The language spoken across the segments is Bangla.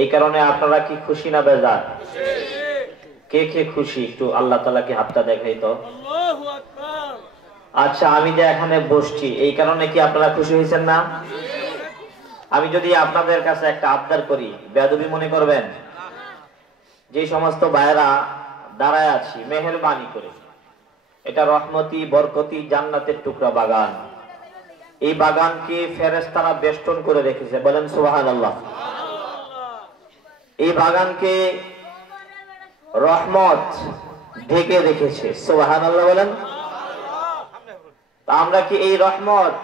এই কারণে আপনারা কি খুশি না বেজার? কে কে খুশি একটু আল্লাহ তাআলাকে হাতটা দেখাই তো। আল্লাহু আকবার। আচ্ছা, আমি যে এখানে বসছি এই কারণে কি আপনারা খুশি হয়েছেন না? আমি যদি আপনাদের কাছে একটা আবদার করি, বেয়াদবি মনে করবেন? যে সমস্ত ভাইরা দাঁড়ায় আছি, মেহেরবানি করে, এটা রহমতি বরকতি জান্নাতের টুকরা বাগান। এই বাগানকে ফেরেশতারা বেষ্টন করে রেখেছে, বলেন সুবহানাল্লাহ। এই বাগানকে রহমত ঢেকে রেখেছে, সুবহানাল্লাহ বলেন। তা আমরা কি এই রহমত,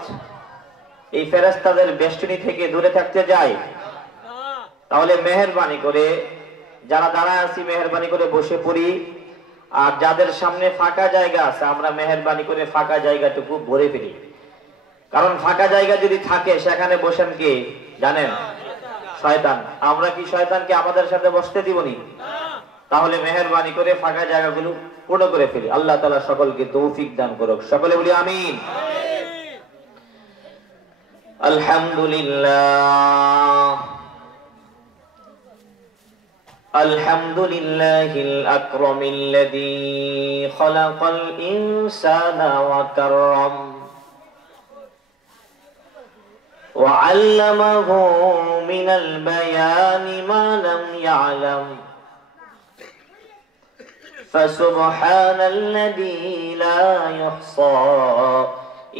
এই ফেরেশতাদের বেষ্টনী থেকে দূরে থাকতে যাই? তাহলে মেহেরবানি করে যারা দাঁড়ায় আছি মেহেরবানি করে বসে পড়ি, আর যাদের সামনে ফাঁকা জায়গা আছে আমরা মেহেরবানি করে ফাঁকা জায়গাটুকু ভরে ফেলি। কারণ ফাঁকা জায়গা যদি থাকে সেখানে বসেন কে জানেন? শয়তান। আমরা কি শয়তানকে আমাদের সাথে বসতে দিবনি? তাহলে মেহেরবানি করে ফাঁকা জায়গাগুলো পূর্ণ করে ফেলি। আল্লাহ তাআলা সকলকে তৌফিক দান করুক, সকলে বলি আমিন। আলহামদুলিল্লাহ আলহামদুলিল্লাহিল আকরামিল্লাযী খালাকাল ইনসানা ওয়া কাররাম ওয়া আল্লামাহু মিনাল বায়ানি মা লাম ইয়ালাম ফাসুবহানাল্লাযী লা ইহসা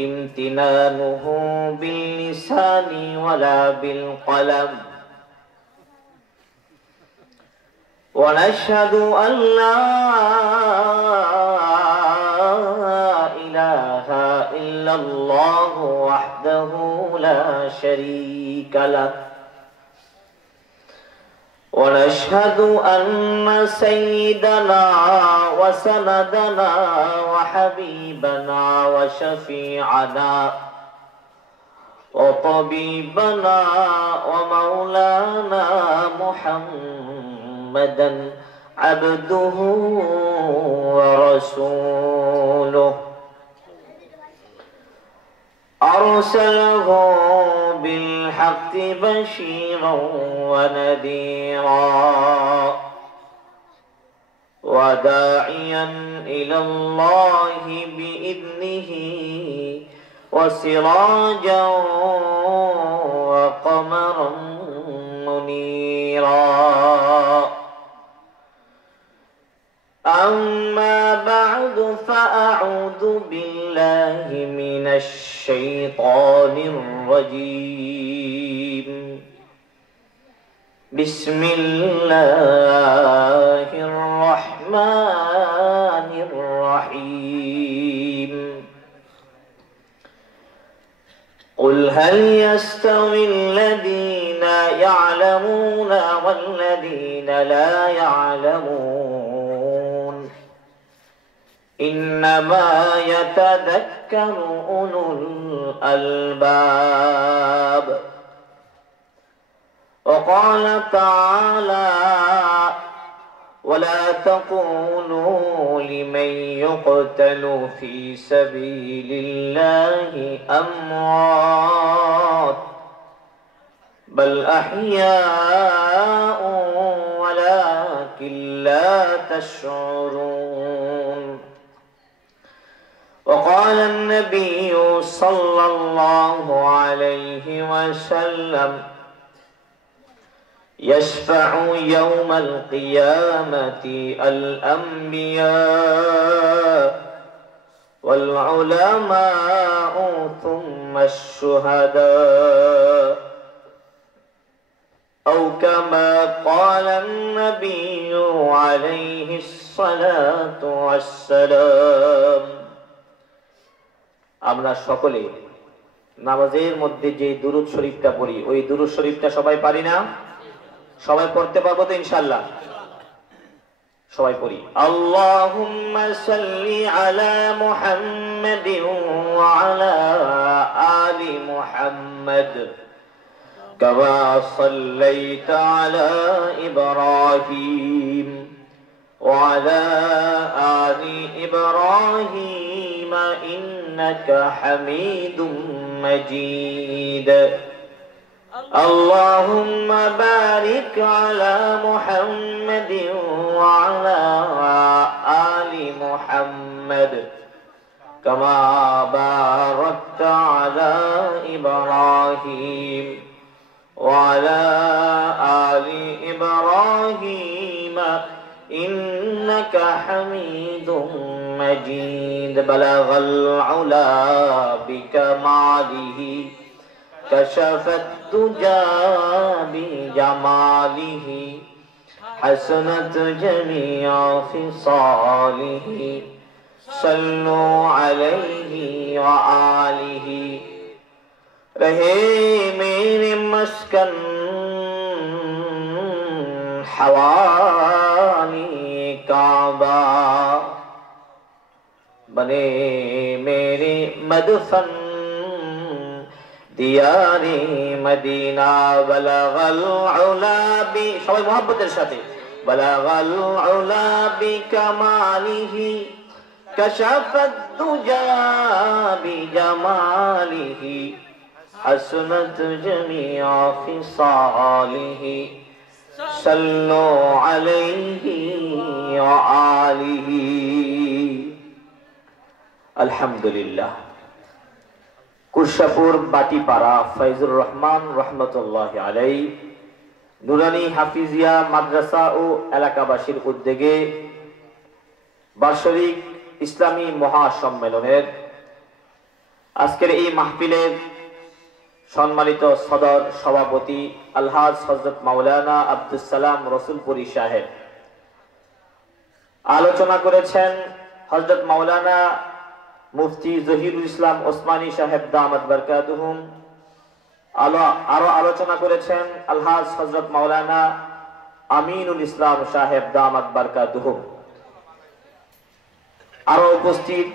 ইমতিনানুহু বিল লিসানি ওয়ালা বিল কলম ونشهد أن لا إله إلا الله وحده لا شريك له ونشهد أن سيدنا وسندنا وحبيبنا وشفيعنا وطبيبنا ومولانا محمدا عبده ورسوله أرسله بالحق بشيرا ونذيرا وداعيا إلى الله بإذنه وسراجا وقمرا منيرا أما بعد فأعوذ بالله من الشيطان الرجيم بسم الله الرحمن الرحيم قل هل يستوي الذين يعلمون والذين لا يعلمون إنما يتذكر أولو الألباب وقال تعالى ولا تقولوا لمن يقتل في سبيل الله أموات بل أحياء ولكن لا تشعرون وقال النبي صلى الله عليه وسلم يشفع يوم القيامة الأنبياء والعلماء ثم الشهداء أو كما قال النبي عليه الصلاة والسلام আমরা সকলে নামাজের মধ্যে যে দুরূদ শরীফটা পড়ি ওই দুরূদ শরীফটা সবাই পারি না? সবাই পড়তে পারবো তো ইনশাআল্লাহ? সবাই পড়ি। আল্লাহুম্মা সাল্লি আলা মুহাম্মাদিন ওয়া আলা আলি মুহাম্মাদ কামা সাল্লাইতা আলা ইব্রাহিম ওয়া আলা আলি ইব্রাহিম ইন্নাকা হামিদুম মাজিদ। اللهم بارك على محمد وعلى آل محمد كما باركت على إبراهيم وعلى آل إبراهيم إنك حميد مجيد بلغ العلا بكماله كشف الدجى بجماله حسنت جميع خصاله صلوا عليه وآله رہے میرے مسکن حوالی کعبہ بنے میرے مدفن دیاری مدینہ بلغ العلا সবাই মোহাব্বতের সাথে بلغ العلا بكماله كشف الدجى بجماله حسنت جميع خصاله صلوا عليه وآله الحمد لله কুশাপুর বাটিপাড়া ফয়জুর রহমান রহমতুল্লাহ আলাইহি নুরানি হাফিজিয়া মাদ্রাসা ও এলাকাবাসীর উদ্যোগে বার্ষিক ইসলামী মহাসম্মেলনের আজকের এই মাহফিলের সম্মানিত সদর সভাপতি আলহাজ হযরত মাওলানা আব্দুস সালাম রসুলপুরী সাহেব আলোচনা করেছেন। হযরত মাওলানা মুফতি জহিরুল ইসলাম ওসমানী সাহেব দামাত বরকাতুহুম আরো আলোচনা করেছেন আলহাজ হযরত মাওলানা আমিনুল ইসলাম সাহেব দামাত বরকাতুহুম। আরো উপস্থিত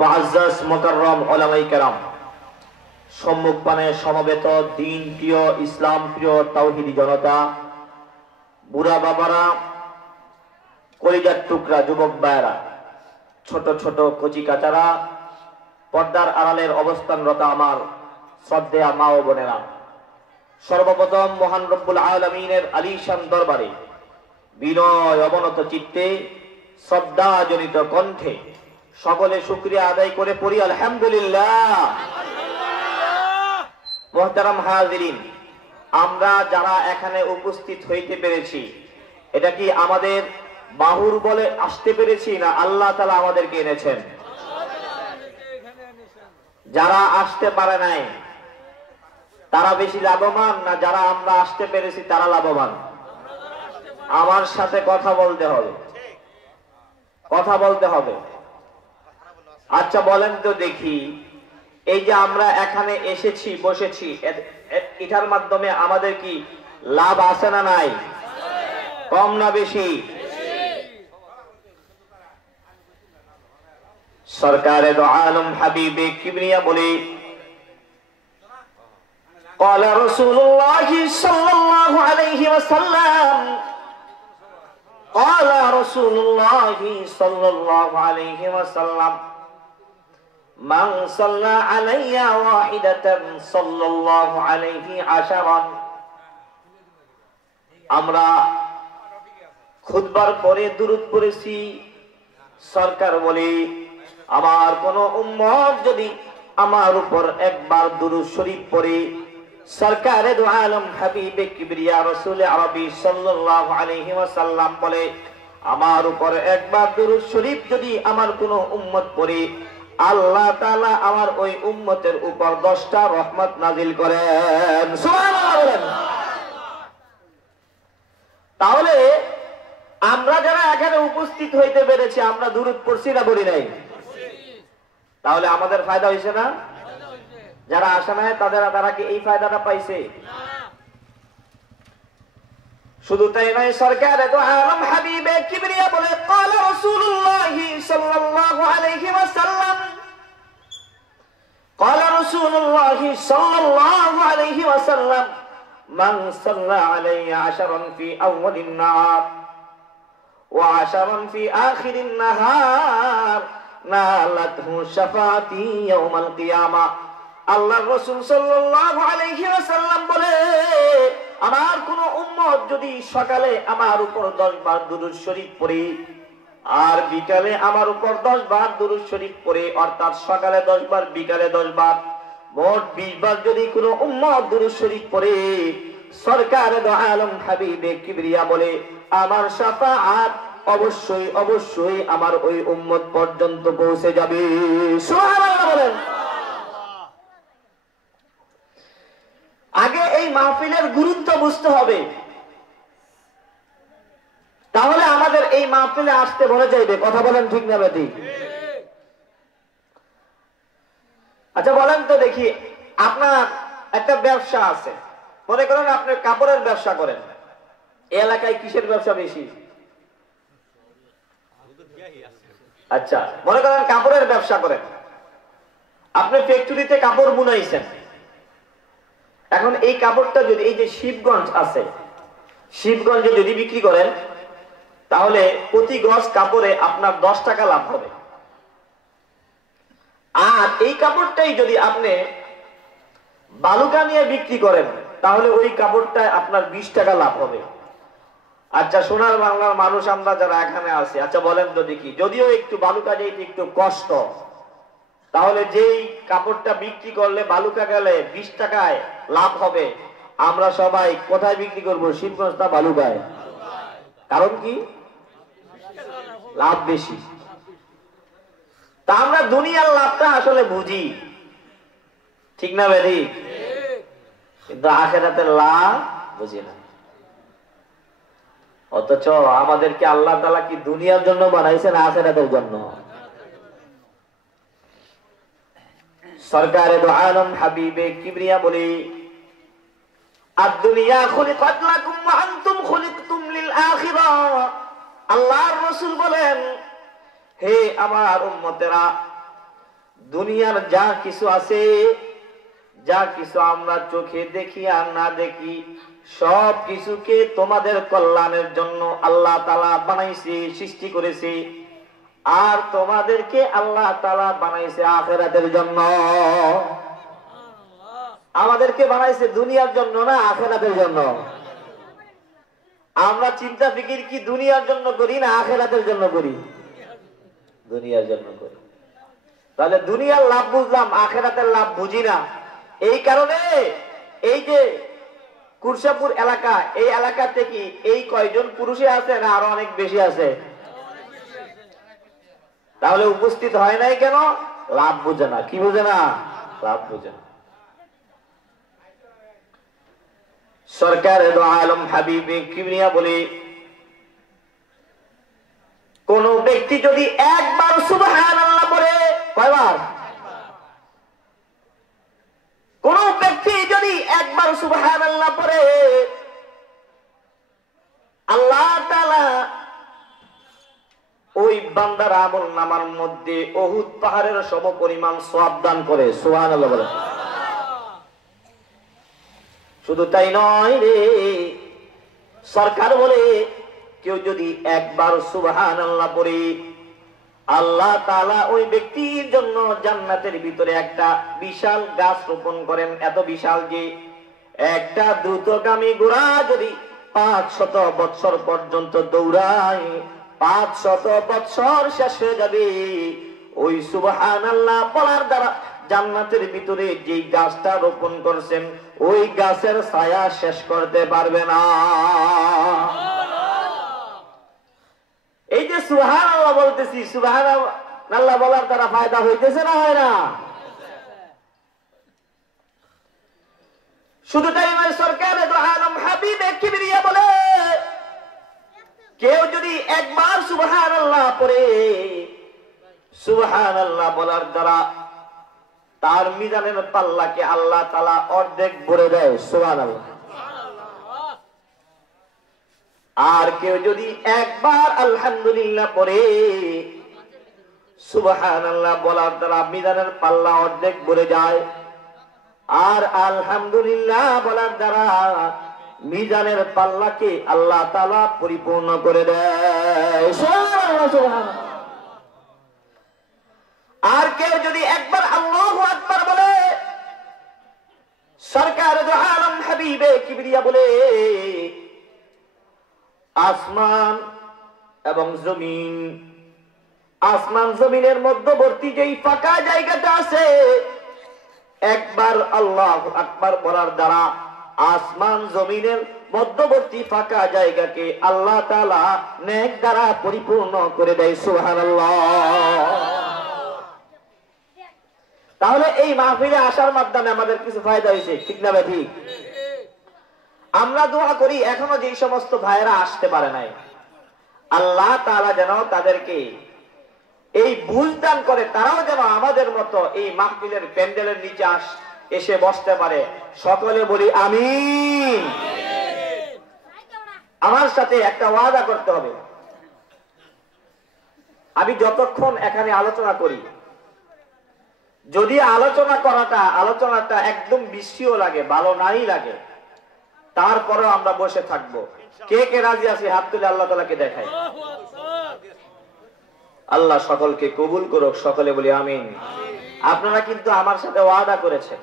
মুআজ্জাজ মুকাররম উলামায়ে কেরাম, সম্মুখপানে সমবেত দ্বীন প্রিয় ইসলাম প্রিয় তাওহীদি জনতা, বুড়া বাবারা, কলিজার টুকরা যুবক ভাইরা, ছোট ছোট কচি কাচারা, পর্দার আড়ালের অবস্থানরত আমার শ্রদ্ধেয়া মা ও বোনেরা, সর্বপ্রথম মহান রব্বুল আলামিনের আলিশান দরবারে বিনয় অবনত চিত্তে শ্রদ্ধাজনিত কণ্ঠে সকলে শুকরিয়া আদায় করে পড়ি আলহামদুলিল্লাহ। মুহতারাম হাজিরিন, আমরা যারা এখানে উপস্থিত হইতে পেরেছি এটা কি আমাদের বাহুর বলে আসতে পেরেছি না আল্লাহ তাআলা আমাদেরকে এনেছেন? যারা আসতে পারে নাই তারা বেশি লাভবান না যারা আমরা আসতে পেরেছি তারা লাভবান? আমার সাথে কথা বলতে হবে, কথা বলতে হবে। আচ্ছা বলেন তো দেখি, এই যে আমরা এখানে এসেছি বসেছি এটার মাধ্যমে আমাদের কি লাভ আছে না নাই? কম না বেশি? সরকারে দো আলম হাবিবে কিবরিয়া বলে قال رسول الله صلى الله عليه وسلم قال رسول الله صلى الله عليه وسلم من صلى علي واحدة صلى الله عليه عشرا। আমরা খুতবার পরে দুরূদ পড়েছি, সরকার বলে আমার কোন উম্মত যদি আমার উপর একবার দুরূদ শরীফ পড়ে, সরকারে দো আলম হাবিবে কিবরিয়া রাসূল আরবি সাল্লাল্লাহু আলাইহি ওয়াসাল্লাম বলে আমার উপর একবার দুরূদ শরীফ যদি আমার কোন উম্মত পড়ে, আল্লাহ তাআলা আমার ওই উম্মতের উপর 10টা রহমত নাজিল করেন। সুবহানাল্লাহ। তাহলে আমরা যারা এখানে উপস্থিত হইতে পেরেছি আমরা দুরূদ পড়ছি না পড়ি নাই? তাহলে আমাদের ফায়দা হইছে না? যারা আসে নাই তারা কি এই ফায়দাটা পাইছে? শুধু তাই নয়, সরকারে দো আলম হাবিবে কিবরিয়া বলে قال رسول الله صلى الله عليه وسلم قال رسول الله صلى الله عليه وسلم من صلى علي 10 في اول النهار و10 في آخر النهار نالته شفاعتي يوم القيامة। আল্লাহ রাসূল সাল্লাল্লাহু আলাইহি ওয়াসাল্লাম বলে, আমার কোন উম্মত যদি সকালে আমার উপর 10 বার দুরূদ শরীফ পড়ে আর বিকালে আমার উপর 10 বার দুরূদ শরীফ পড়ে, অর্থাৎ সকালে 10 বার বিকালে 10 বার, মোট 20 বার যদি কোন উম্মত দুরূদ শরীফ পড়ে, সরকার দো আলম হাবিবে কিবরিয়া বলে, আমার শাফাআত অবশ্যই অবশ্যই আমার ওই উম্মত পর্যন্ত পৌঁছে যাবে। সুবহানাল্লাহ বলেন। আগে এই মাহফিলের গুরুত্ব বুঝতে হবে, তাহলে আমাদের এই মাহফিলে আসতে মনে চাইবে। কথা বলেন ঠিক না বেটি? আচ্ছা বলেন তো দেখি, আপনার একটা ব্যবসা আছে, মনে করেন আপনি কাপড়ের ব্যবসা করেন, এই এলাকায় কিসের ব্যবসা বেশি? আচ্ছা মনে করেন কাপড়ের ব্যবসা করেন, আপনি ফ্যাক্টরিতে কাপড় বুনাইছেন। এখন এই কাপড়টা যদি এই যে শিবগঞ্জ আছে, শিবগঞ্জে যদি বিক্রি করেন, তাহলে প্রতি গজ কাপড়ে আপনার 10 টাকা লাভ হবে। আর এই কাপড়টাই যদি আপনি বালুকা নিয়ে বিক্রি করেন, তাহলে ওই কাপড়টায় আপনার 20 টাকা লাভ হবে। আচ্ছা সোনার বাংলার মানুষ আমরা যারা এখানে আছি, আচ্ছা বলেন তো দেখি, যদিও একটু বালুকা যেতে একটু কষ্ট, তাহলে যেই কাপড়টা বিক্রি করলে বালুকা গেলে 20 টাকায় লাভ হবে, আমরা সবাই কোথায় বিক্রি করবো? শিবগঞ্জ না বালুকায়? কারণ কি? লাভ বেশি। তা আমরা দুনিয়ার লাভটা আসলে বুঝি, ঠিক না বেরি? কিন্তু আখিরাতের লাভ বুঝি না। অথচ আমাদেরকে আল্লাহ তাআলা কি দুনিয়ার জন্য বানাইছেন আখিরাতের জন্য? সরকারে দো আলম হাবিবে কিবরিয়া বলে, আদ-দুনিয়া খুলিকাত লাকুম ওয়া আনতুম খুলিকতুম লিল আখিরাহ। আল্লাহর রাসূল বলেন, হে আমার উম্মতেরা, দুনিয়ার যা কিছু আছে, যা কিছু আমরা চোখে দেখি আর না দেখি, সব কিছুকে তোমাদের কল্যাণের জন্য আল্লাহ তাআলা বানাইছে, সৃষ্টি করেছে। আর তোমাদেরকে আল্লাহ তাআলা বানাইছে আখিরাতের জন্য। আমাদেরকে বানাইছে দুনিয়ার জন্য না আখিরাতের জন্য? আমরা চিন্তা ফিকির কি দুনিয়ার জন্য করি না আখিরাতের জন্য করি? দুনিয়ার জন্য করি। তাহলে দুনিয়ার লাভ বুঝলাম, আখিরাতের লাভ বুঝি না। এই কারণে এই যে কুরসাপুর এলাকা, এই এলাকা থেকে এই কয়জন পুরুষে আছে না আরো অনেক বেশি আছে? তাহলে উপস্থিত হয় নাই কেন? লাভ বুঝে না। কি বুঝে না? লাভ বুঝে না। সরকার দো আলম হাবিবে কিবরিয়া বলে, কোন ব্যক্তি যদি একবার সুবহানাল্লাহ পড়ে, কয়বার? কোন ব্যক্তি যদি একবার সুবহানাল্লাহ পড়ে, আল্লাহ তাআলা ওই বান্দার আমল নামার মধ্যে উহুদ পাহাড়ের সমপরিমাণ সওয়াব দান করে। সুবহানাল্লাহ বলে। শুধু তাই নয় রে, সরকার বলে, কেউ যদি একবার সুবহানাল্লাহ পড়ে, আল্লাহ তাআলা ওই ব্যক্তির জন্য জান্নাতের ভিতরে একটা বিশাল গাছ রোপণ করেন। এত বিশাল যে একটা দ্রুতগামী ঘোড়া যদি 500 বৎসর পর্যন্ত দৌড়ায়, 500 বৎসর শেষ হয়ে যাবে ওই সুবহানাল্লাহ বলার দ্বারা। জান্নাতের ভিতরে যে গাছটা রোপণ করছেন, ওই গাছের ছায়া শেষ করতে পারবে না। এই যে সুবহানাল্লাহ বলতেছি, সুবহানাল্লাহ বলার দ্বারা ফায়দা হইতেছে না হয় না? শুধু তাই নয়, সরকারে দো আলম হাবিবে কিবরিয়া বলে, কেউ যদি একবার সুবহানাল্লাহ পড়ে, সুবহানাল্লাহ বলার দ্বারা তার মিজানের পাল্লাকে আল্লাহ তাআলা অর্ধেক ভরে দেয়। সুবহানাল্লাহ। আর কেউ যদি একবার আলহামদুলিল্লাহ পড়ে, সুবহানাল্লাহ বলার দ্বারা মিজানের পাল্লা অর্ধেক ভরে যায়। আর আলহামদুলিল্লাহ বলার দ্বারা মিজানের পাল্লাকে আল্লাহ তাআলা পরিপূর্ণ করে দেয়। সুবহানাল্লাহ। আর কেউ যদি একবার আল্লাহু আকবার বলে, সরকার দো আলম হাবিবে কিবরিয়া বলে, আসমান এবং জমিন, আসমান জমিনের মধ্যবর্তী যেই ফাঁকা জায়গাটা আছে, একবার আল্লাহু আকবার বলার দ্বারা আসমান জমিনের মধ্যবর্তী ফাঁকা জায়গাকে আল্লাহ তাআলা নেক দ্বারা পরিপূর্ণ করে দেয়। সুবহানাল্লাহ। তাহলে এই মাহফিলে আসার মাধ্যমে আমাদের কিছু ফায়দা হয়েছে, ঠিক না ভাই? ঠিক। আমরা দোয়া করি এখনো যে সমস্ত ভাইয়েরা আসতে পারে নাই, আল্লাহ তাআলা যেন তাদেরকে এই বুঝ দান করে, তারাও যেন আমাদের মতো এই মাহফিলের প্যান্ডেলের নিচে এসে বসতে পারে। সকলে বলি আমিন। আমার সাথে একটা ওয়াদা করতে হবে, আমি যতক্ষণ এখানে আলোচনা করি, যদি আলোচনাটা একদম বিশ্রীও লাগে, ভালো নাই লাগে, তারপরেও আমরা বসে থাকবো। কে কে রাজি আছে হাত তুলে আল্লাহ তাআলাকে দেখাই। আল্লাহ সকলকে কবুল করুক, সকলে বলি আমিন। আপনারা কিন্তু আমার সাথে ওয়াদা করেছেন,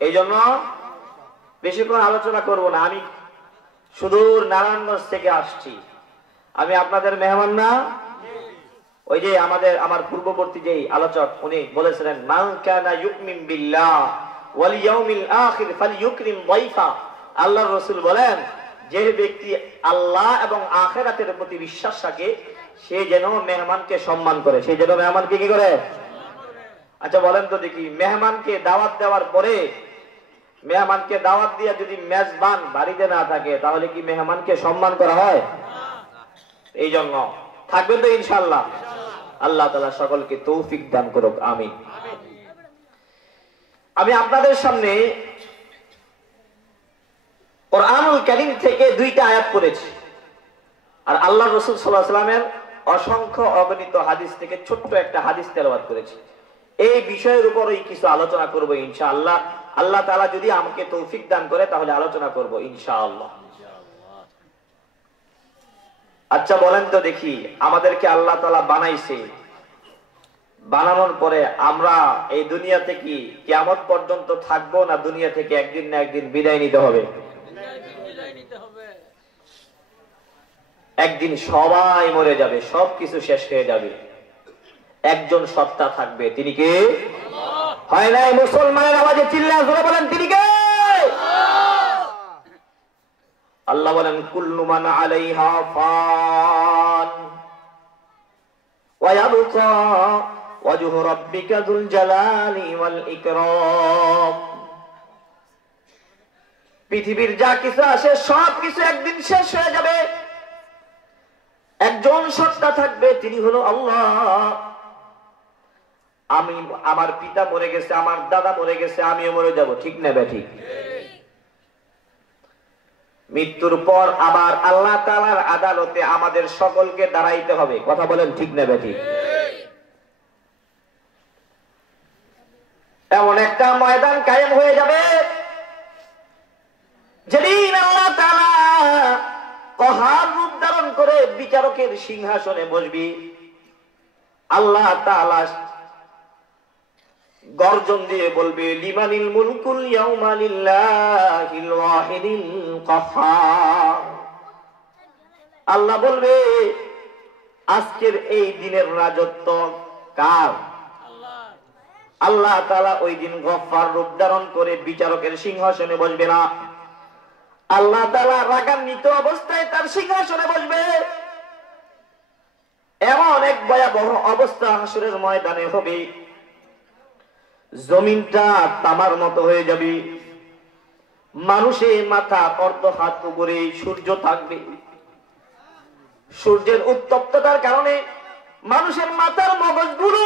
এই জন্য বেশিক্ষণ আলোচনা করব না। আমি সুদূর নারায়ণগঞ্জ থেকে আসছি, আমি আপনাদের মেহমান না। ওই যে আমার পূর্ববর্তী যে আলোচক উনি বলেছিলেন, মান কানা ইউমিন বিল্লাহ ওয়াল ইয়াউমিল আখির ফালইউকরিম যায়ফা। আল্লাহর রাসূল বলেন, যে ব্যক্তি আল্লাহ এবং আখিরাতের প্রতি বিশ্বাস রাখে সে যেন মেহমানকে সম্মান করে। সে যেন মেহমানকে কি করে? আচ্ছা বলেন তো দেখি, মেহমানকে দাওয়াত দেওয়ার পরে, মেহমানকে দাওয়াত দিয়ে যদি মেজবান বাড়িতে না থাকে, তাহলে কি মেহমানকে সম্মান করা হয়? এই জন্য থাকবেন তো ইনশাআল্লাহ। আল্লাহ তাআলা সকলকে তৌফিক দান করুক, আমিন। আমি আপনাদের সামনে কুরআনুল কারীম থেকে দুইটা আয়াত পড়েছি, আর আল্লাহর রাসূল সাল্লাল্লাহু আলাইহি ওয়াসাল্লামের অসংখ্য অগণিত হাদিস থেকে ছোট্ট একটা হাদিস তেলাওয়াত করেছি। এই বিষয়ের উপরই কিছু আলোচনা করব ইনশাআল্লাহ। আল্লাহ তাআলা যদি আমাকে তৌফিক দান করে তাহলে আলোচনা করব ইনশাআল্লাহ। আচ্ছা বলেন তো দেখি, আমাদেরকে আল্লাহ তাআলা বানাইছে, বানানোর পরে আমরা এই দুনিয়াতে কি কিয়ামত পর্যন্ত থাকবো, না দুনিয়া থেকে একদিন না একদিন বিদায় নিতে হবে? একদিন সবাই মরে যাবে, সবকিছু শেষ হয়ে যাবে, একজন সত্তা থাকবে, তিনি কে? হয় নাই? মুসলমানের আওয়াজে চিল্লায় জোরে বলেন, তিনি কে? আল্লাহ বলেন, কুল্লু মান আলাইহা ফান ওয়া ইয়াবকা ওয়াজহু রাব্বিকা যুল জালালি ওয়াল ইকরাম। পৃথিবীর যা কিছু আছে সব কিছু একদিন শেষ হয়ে যাবে, একজন সত্তা থাকবে, তিনি হলো আল্লাহ। আমার পিতা মরে গেছে, আমার দাদা মরে গেছে, আমিও মরে যাব, ঠিক না বেঠিক? মৃত্যুর পর আবার আল্লাহ তাআলার আদালতে আমাদের সকলকে দাঁড়াইতে হবে, কথা বলেন ঠিক না বেঠিক? এমন একটা ময়দান কায়েম হয়ে যাবে যেদিন আল্লাহ তাআলা কহার রূপ ধারণ করে বিচারকের সিংহাসনে বসবি। আল্লাহ তাআলা গর্জন দিয়ে বলবে, লিমানিল মুলকুল ইয়াউমা লিল্লাহিল ওয়াহিদিল কাহ্হার। আল্লাহ বলবে, আজকের এই দিনের রাজত্ব কার? আল্লাহ তাআলা ওই দিন গফফার রূপ ধারণ করে বিচারকের সিংহাসনে বসবে না, আল্লাহ তাআলা রাগান্বিত অবস্থায় তার সিংহাসনে বসবে। এমন এক ভয়াবহ অবস্থা হাসরের ময়দানে হবে, জমিনটা তামার মতো হয়ে যাবে, মানুষের মাথা অর্ধ হাত উপরে, সূর্য থাকবে, সূর্যের উত্তপ্ততার কারণে মানুষের মাথার মগজগুলো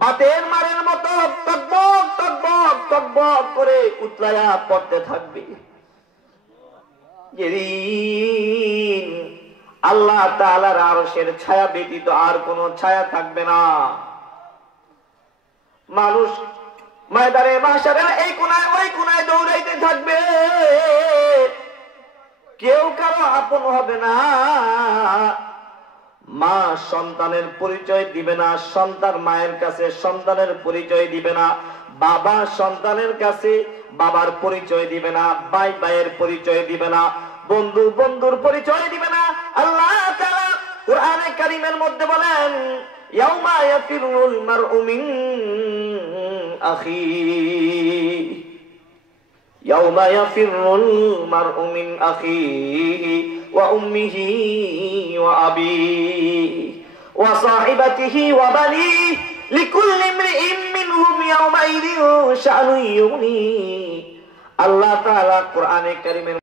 বাতের মারের মতো টকবক টকবক টকবক করে উতলায়া পড়তে থাকবে। যেদিন আল্লাহ তাআলার আরশের ছায়া ব্যতীত আর কোনো ছায়া থাকবে না, মানুষ ময়দানে মাশারের এই কোনায় ওই কোনায় দৌড়াইতে থাকবে, কেউ কারো আপন হবে না। মা সন্তানের পরিচয় দিবে না, সন্তান মায়ের কাছে সন্তানের পরিচয় দিবে না, বাবা সন্তানের কাছে বাবার পরিচয় দিবে না, ভাই ভাইয়ের পরিচয় দিবে না, বন্ধু বন্ধুর পরিচয় দিবে না। আল্লাহ তাআলা কোরআনে কারীমের মধ্যে বলেন, ইয়াউমা ইয়াফিরুল মারউ মিন আখিহি, ইয়াউমা ইয়াফিরুল মারউ মিন আখিহি ওয়া উম্মিহি ওয়া আবিহি ওয়া সাহিবাতিহি ওয়া বানিহি লিকুল্লি ইমরিইন মিনহুম ইয়াউমাইযিন শাআনুন ইউগনি। আল্লাহ তাআলা কোরআনে কারীমের